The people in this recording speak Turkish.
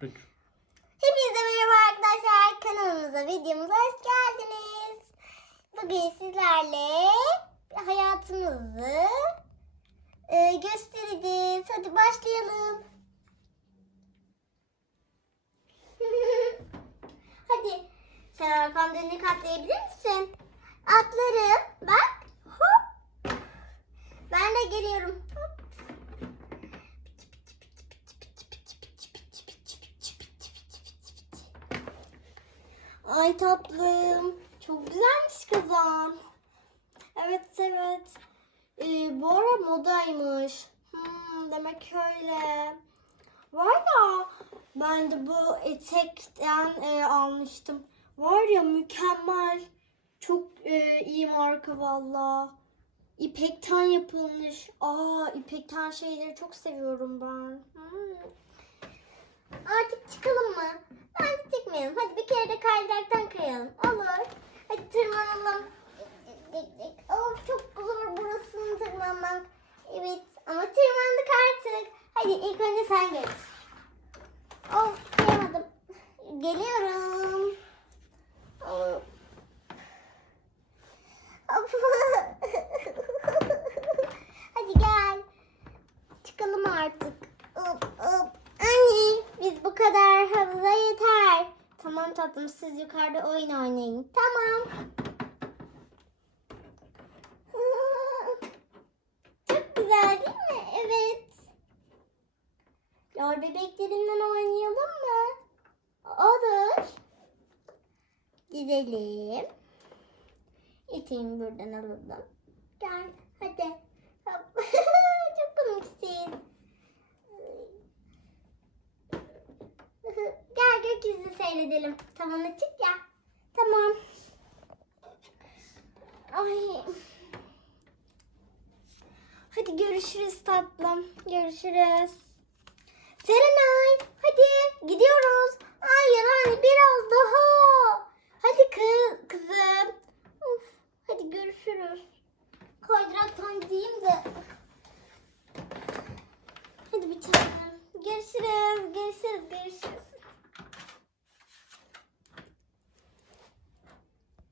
Peki. Hepinize merhaba arkadaşlar. Kanalımıza, videomuza hoş geldiniz. Bugün sizlerle hayatımızı e, göstereceğiz. Hadi başlayalım. Hadi. Sen arkamda dönük atlayabilir misin? Atlarım. Bak. Hop. Ben de geliyorum. Ay tatlım. Çok güzelmiş kızım. Evet evet. Ee, bu ara modaymış. Hmm, demek öyle. Var ya ben de bu etekten e, almıştım. Var ya mükemmel. Çok e, iyi marka valla. İpekten yapılmış. Aa ipekten şeyleri çok seviyorum ben. Hmm. Artık çıkalım mı? Bence çıkmayalım. Hadi bir kere de kaydıraktan kayalım. Olur. Hadi tırmanalım. Of çok zor burasını tırmanmak. Evet ama tırmandık artık. Hadi ilk önce sen geç. Of kayamadım. Geliyorum. Of. Of. Hadi gel. Çıkalım artık. Hop hop. Anne biz bu kadar havuza yeter. Tamam tatlım siz yukarıda oyun oynayın. Tamam. Çok güzel değil mi? Evet. Lor bebeklerimden oynayalım mı? Olur. Gidelim. İteyim buradan alalım. Gel hadi. Hop. Çok komiksin. Gel gökyüzünü seyredelim. Tavan açık ya. Tamam. Ay. Hadi görüşürüz tatlım. Görüşürüz. Serenay hadi gidiyoruz. Hayır hayır biraz daha. Hadi kız, kızım. Of, hadi görüşürüz. Kaydıraktan gideyim de. Hadi bir tanem. Görüşürüz. Görüşürüz.